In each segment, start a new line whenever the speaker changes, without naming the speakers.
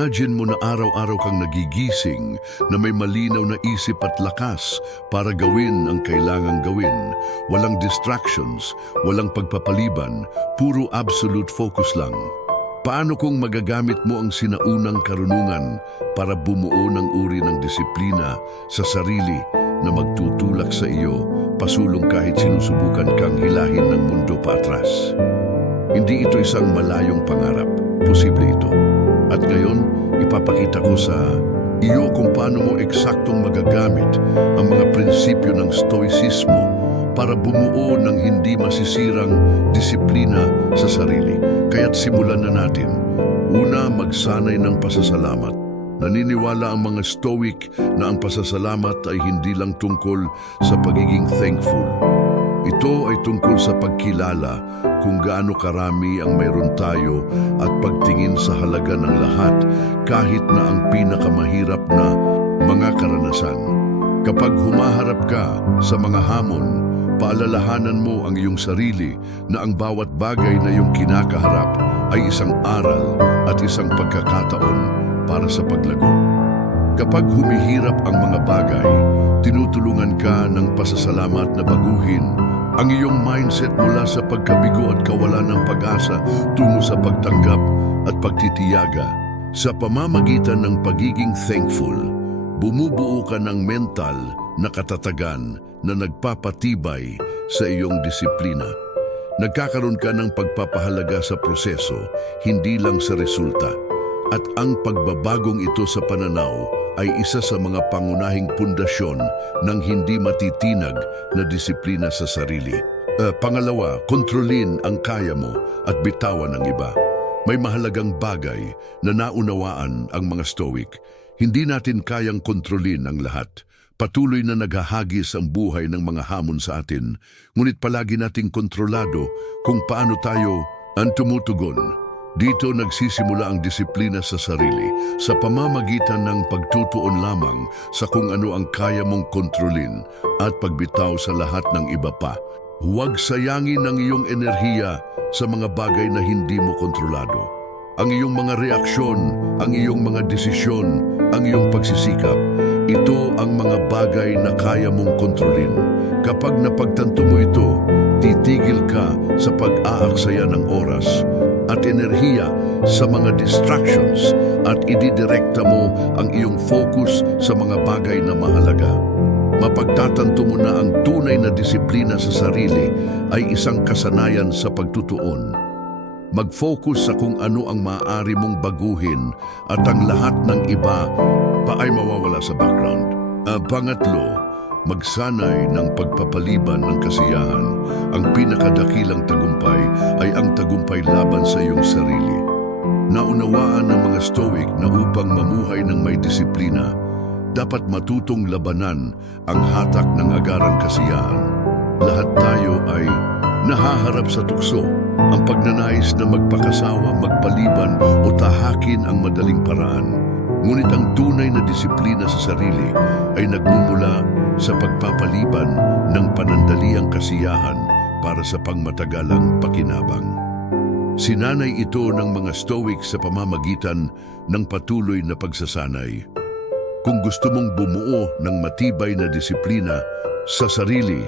Imagine mo na araw-araw kang nagigising na may malinaw na isip at lakas para gawin ang kailangang gawin. Walang distractions, walang pagpapaliban, puro absolute focus lang. Paano kung magagamit mo ang sinaunang karunungan para bumuo ng uri ng disiplina sa sarili na magtutulak sa iyo, pasulong kahit sinusubukan kang hilahin ng mundo paatras? Hindi ito isang malayong pangarap. Posible ito. At ngayon, ipapakita ko sa iyo kung paano mo eksaktong magagamit ang mga prinsipyo ng stoicismo para bumuo ng hindi masisirang disiplina sa sarili. Kaya't simulan na natin. Una, magsanay ng pasasalamat. Naniniwala ang mga stoic na ang pasasalamat ay hindi lang tungkol sa pagiging thankful. Ito ay tungkol sa pagkilala kung gaano karami ang mayroon tayo at pagtingin sa halaga ng lahat kahit na ang pinakamahirap na mga karanasan. Kapag humaharap ka sa mga hamon, paalalahanan mo ang iyong sarili na ang bawat bagay na iyong kinakaharap ay isang aral at isang pagkakataon para sa paglago. Kapag humihirap ang mga bagay, tinutulungan ka ng pasasalamat na baguhin ang iyong mindset mula sa pagkabigo at kawalan ng pag-asa tungo sa pagtanggap at pagtitiyaga. Sa pamamagitan ng pagiging thankful, bumubuo ka ng mental na katatagan na nagpapatibay sa iyong disiplina. Nagkakaroon ka ng pagpapahalaga sa proseso, hindi lang sa resulta. At ang pagbabagong ito sa pananaw ay isa sa mga pangunahing pundasyon ng hindi matitinag na disiplina sa sarili. Eh, pangalawa, kontrolin ang kaya mo at bitawan ang iba. May mahalagang bagay na naunawaan ang mga stoic. Hindi natin kayang kontrolin ang lahat. Patuloy na naghahagis ang buhay ng mga hamon sa atin, ngunit palagi nating kontrolado kung paano tayo ang tumutugon. Dito nagsisimula ang disiplina sa sarili sa pamamagitan ng pagtutuon lamang sa kung ano ang kaya mong kontrolin at pagbitaw sa lahat ng iba pa. Huwag sayangin ang iyong enerhiya sa mga bagay na hindi mo kontrolado. Ang iyong mga reaksyon, ang iyong mga desisyon, ang iyong pagsisikap, ito ang mga bagay na kaya mong kontrolin. Kapag napagtanto mo ito, titigil ka sa pag-aaksaya ng oras at enerhiya sa mga distractions at ididirekta mo ang iyong focus sa mga bagay na mahalaga. Mapagtatanto mo na ang tunay na disiplina sa sarili ay isang kasanayan sa pagtutuon. Mag-focus sa kung ano ang maaari mong baguhin at ang lahat ng iba pa ay mawawala sa background. Ah, pangatlo, magsanay ng pagpapaliban ng kasiyahan. Ang pinakadakilang tagumpay ay ang tagumpay laban sa iyong sarili. Naunawaan ng mga stoic na upang mamuhay ng may disiplina, dapat matutong labanan ang hatak ng agarang kasiyahan. Lahat tayo ay nahaharap sa tukso, ang pagnanais na magpakasawa, magpaliban o tahakin ang madaling paraan. Ngunit ang tunay na disiplina sa sarili ay nagmumula sa pagpapaliban ng panandaliang kasiyahan para sa pangmatagalang pakinabang. Sinanay ito ng mga stoic sa pamamagitan ng patuloy na pagsasanay. Kung gusto mong bumuo ng matibay na disiplina sa sarili,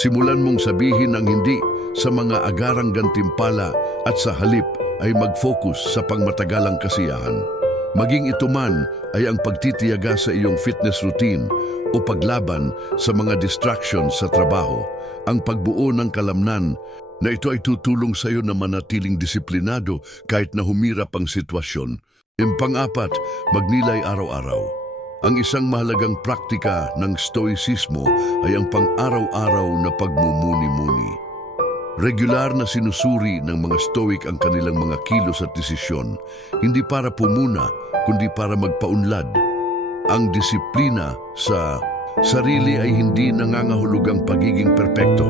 simulan mong sabihin ang hindi sa mga agarang gantimpala at sa halip ay mag-focus sa pangmatagalang kasiyahan. Maging ito man ay ang pagtitiyaga sa iyong fitness routine o paglaban sa mga distractions sa trabaho, ang pagbuo ng kalamnan na ito ay tutulong sa iyo na manatiling disiplinado kahit na humirap ang sitwasyon. Yung pang-apat, magnilay araw-araw. Ang isang mahalagang praktika ng stoicismo ay ang pang-araw-araw na pagmumuni-muni. Regular na sinusuri ng mga stoic ang kanilang mga kilos at desisyon, hindi para pumuna, kundi para magpaunlad. Ang disiplina sa sarili ay hindi nangangahulugang pagiging perpekto.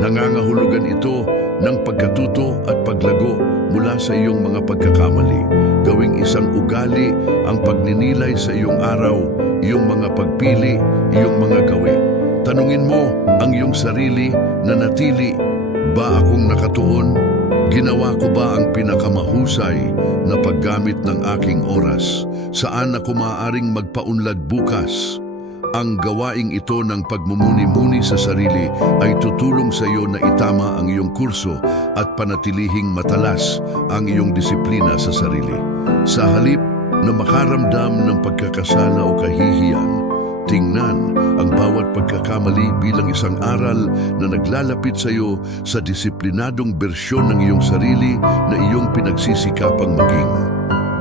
Nangangahulugan ito ng pagkatuto at paglago mula sa iyong mga pagkakamali. Gawing isang ugali ang pagninilay sa iyong araw, iyong mga pagpili, iyong mga gawi. Tanungin mo ang iyong sarili na natili ba akong nakatuon Ginawa ko ba ang pinakamahusay na paggamit ng aking oras? Saan ako maaaring magpaunlad bukas? Ang gawaing ito ng pagmumuni-muni sa sarili ay tutulong sa iyo na itama ang iyong kurso at panatilihing matalas ang iyong disiplina sa sarili. Sa halip na makaramdam ng pagkakasala o kahihiyan, tingnan pagkakamali bilang isang aral na naglalapit sa iyo sa disiplinadong bersyon ng iyong sarili na iyong pinagsisikapang maging.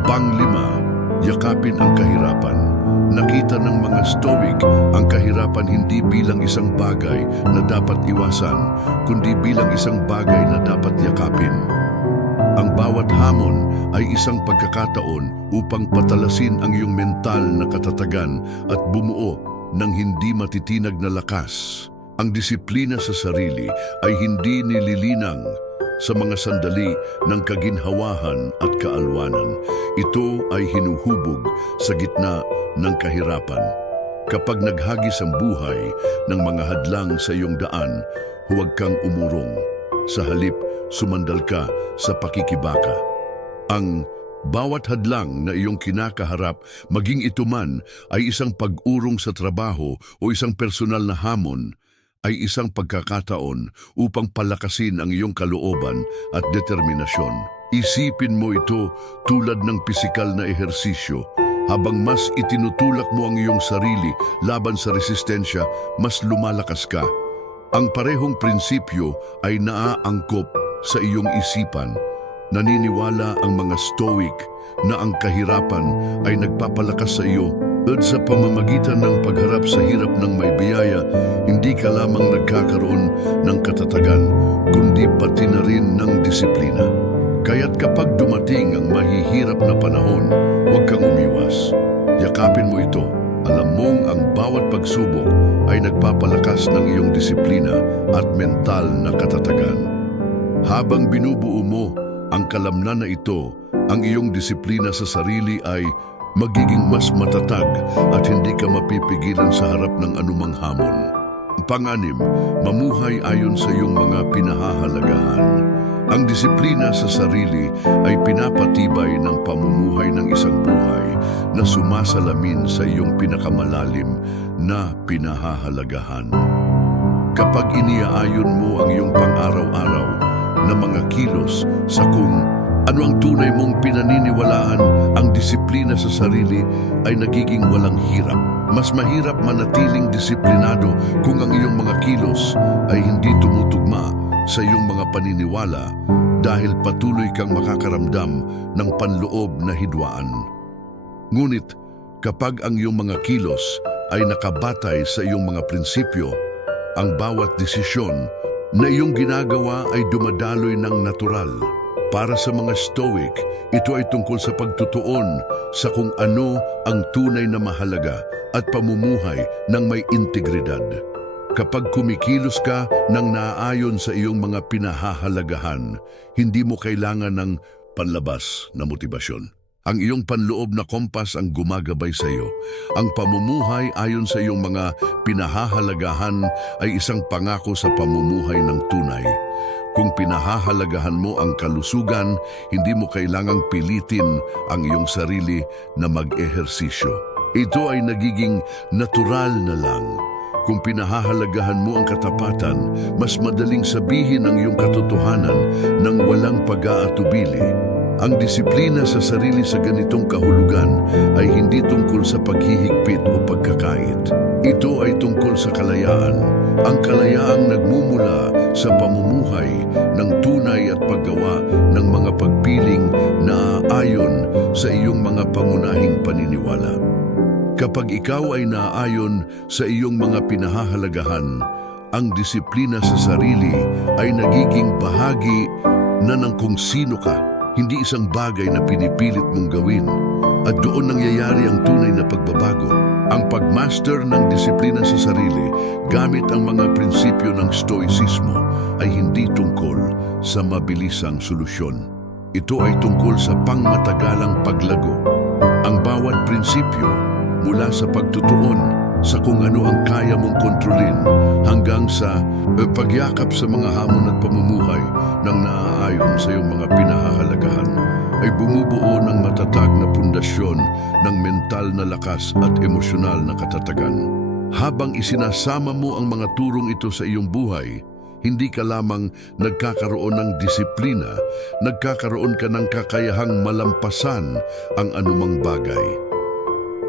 Panglima, yakapin ang kahirapan. Nakita ng mga Stoic ang kahirapan hindi bilang isang bagay na dapat iwasan, kundi bilang isang bagay na dapat yakapin. Ang bawat hamon ay isang pagkakataon upang patalasin ang iyong mental na katatagan at bumuo ng hindi matitinag na lakas. Ang disiplina sa sarili ay hindi nililinang sa mga sandali ng kaginhawahan at kaalwanan. Ito ay hinuhubog sa gitna ng kahirapan. Kapag naghagis ang buhay ng mga hadlang sa iyong daan, huwag kang umurong. Sa halip, sumandal ka sa pakikibaka. Ang bawat hadlang na iyong kinakaharap, maging ito man ay isang pag-urong sa trabaho o isang personal na hamon, ay isang pagkakataon upang palakasin ang iyong kalooban at determinasyon. Isipin mo ito tulad ng pisikal na ehersisyo. Habang mas itinutulak mo ang iyong sarili laban sa resistensya, mas lumalakas ka. Ang parehong prinsipyo ay naaangkop sa iyong isipan. Naniniwala ang mga stoic na ang kahirapan ay nagpapalakas sa iyo at sa pamamagitan ng pagharap sa hirap ng may biyaya, hindi ka lamang nagkakaroon ng katatagan, kundi pati na rin ng disiplina. Kaya't kapag dumating ang mahihirap na panahon, huwag kang umiwas. Yakapin mo ito. Alam mong ang bawat pagsubok ay nagpapalakas ng iyong disiplina at mental na katatagan. Habang binubuo mo ang kalamnan na ito, ang iyong disiplina sa sarili ay magiging mas matatag at hindi ka mapipigilan sa harap ng anumang hamon. Panganim, mamuhay ayon sa iyong mga pinahahalagahan. Ang disiplina sa sarili ay pinapatibay ng pamumuhay ng isang buhay na sumasalamin sa iyong pinakamalalim na pinahahalagahan. Kapag iniaayon mo ang iyong pang-araw-araw na mga kilos sa kung ano ang tunay mong pinaniniwalaan, ang disiplina sa sarili ay nagiging walang hirap. Mas mahirap manatiling disiplinado kung ang iyong mga kilos ay hindi tumutugma sa iyong mga paniniwala dahil patuloy kang makakaramdam ng panloob na hidwaan. Ngunit kapag ang iyong mga kilos ay nakabatay sa iyong mga prinsipyo, ang bawat desisyon na iyong ginagawa ay dumadaloy ng natural. Para sa mga Stoic, ito ay tungkol sa pagtutuon sa kung ano ang tunay na mahalaga at pamumuhay ng may integridad. Kapag kumikilos ka ng naaayon sa iyong mga pinahahalagahan, hindi mo kailangan ng panlabas na motibasyon. Ang iyong panloob na kompas ang gumagabay sa iyo. Ang pamumuhay ayon sa iyong mga pinahahalagahan ay isang pangako sa pamumuhay ng tunay. Kung pinahahalagahan mo ang kalusugan, hindi mo kailangang pilitin ang iyong sarili na mag-ehersisyo. Ito ay nagiging natural na lang. Kung pinahahalagahan mo ang katapatan, mas madaling sabihin ang iyong katotohanan ng walang pag-aatubili. Ang disiplina sa sarili sa ganitong kahulugan ay hindi tungkol sa paghihigpit o pagkakait. Ito ay tungkol sa kalayaan. Ang kalayaang nagmumula sa pamumuhay ng tunay at paggawa ng mga pagpiling na ayon sa iyong mga pangunahing paniniwala. Kapag ikaw ay naayon sa iyong mga pinahahalagahan, ang disiplina sa sarili ay nagiging bahagi na ng kung sino ka, hindi isang bagay na pinipilit mong gawin. At doon nangyayari ang tunay na pagbabago. Ang pagmaster ng disiplina sa sarili gamit ang mga prinsipyo ng stoicismo ay hindi tungkol sa mabilisang solusyon. Ito ay tungkol sa pangmatagalang paglago. Ang bawat prinsipyo mula sa pagtutuon sa kung ano ang kaya mong kontrolin hanggang sa eh, pagyakap sa mga hamon at pamumuhay ng naaayon sa iyong mga pinahahalagahan ay bumubuo ng matatag na pundasyon ng mental na lakas at emosyonal na katatagan. Habang isinasama mo ang mga turong ito sa iyong buhay, hindi ka lamang nagkakaroon ng disiplina, nagkakaroon ka ng kakayahang malampasan ang anumang bagay.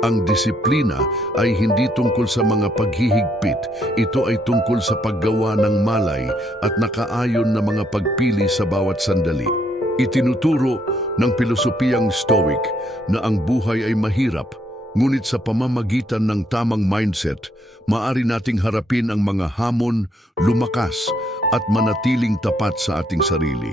Ang disiplina ay hindi tungkol sa mga paghihigpit, ito ay tungkol sa paggawa ng malay at nakaayon na mga pagpili sa bawat sandali. Itinuturo ng pilosopiyang Stoic na ang buhay ay mahirap, ngunit sa pamamagitan ng tamang mindset, maari nating harapin ang mga hamon, lumakas at manatiling tapat sa ating sarili.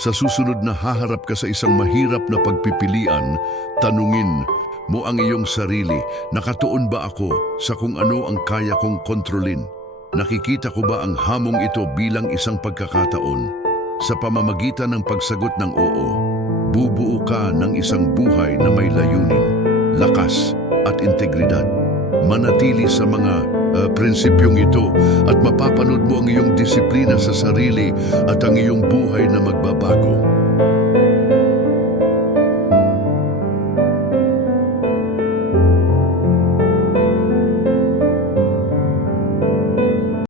Sa susunod na haharap ka sa isang mahirap na pagpipilian, tanungin mo ang iyong sarili, nakatuon ba ako sa kung ano ang kaya kong kontrolin? Nakikita ko ba ang hamong ito bilang isang pagkakataon? Sa pamamagitan ng pagsagot ng oo, bubuo ka ng isang buhay na may layunin, lakas at integridad. Manatili sa mga uh, prinsipyong ito at mapapanood mo ang iyong disiplina sa sarili at ang iyong buhay na